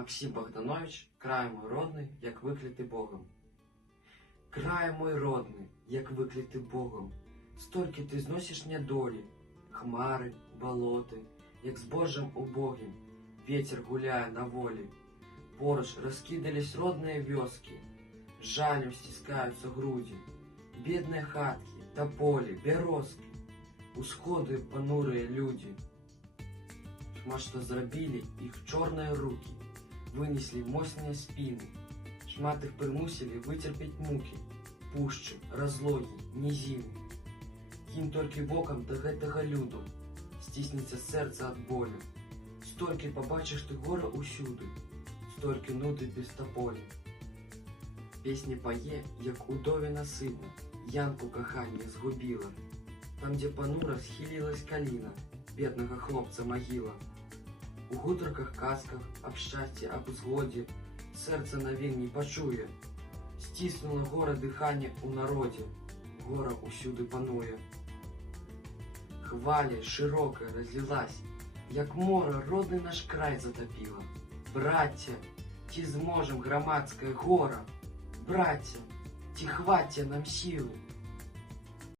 Максим Богданович, край мой родний, як виклятий Богом. Край мой родний, як виклятий Богом, стільки ти зносиш недолі, хмари, болоти, як з Божим убогим, ветер гуляє на волі. Поруч розкидались родные вёски, жалем стискаются груди, бедные хатки, тополи, березки, усходы понурые люди. Шмат что зрабілі их черные руки, вынесли мощные спины, шмат их примусили вытерпеть муки, пушчы, разлоги, низины. Кінь толькі боком до гэтага люду, стиснется сердце от болю. Столькі побачиш ты гора усюди, столькі нуди без тополі. Песні пае, як удовіна сына, янку кахання згубіла. Там, где понура схилилась калина, бедного хлопца могила. У гутарках казках об щасті, об згоді, серце навін не почує. Стиснуло гора дыхання у народе, гора усюди панує. Хваля широкая разлилась, як море родный наш край затопило. Браття, ці зможем громадская гора? Браття, ці хватя нам силы?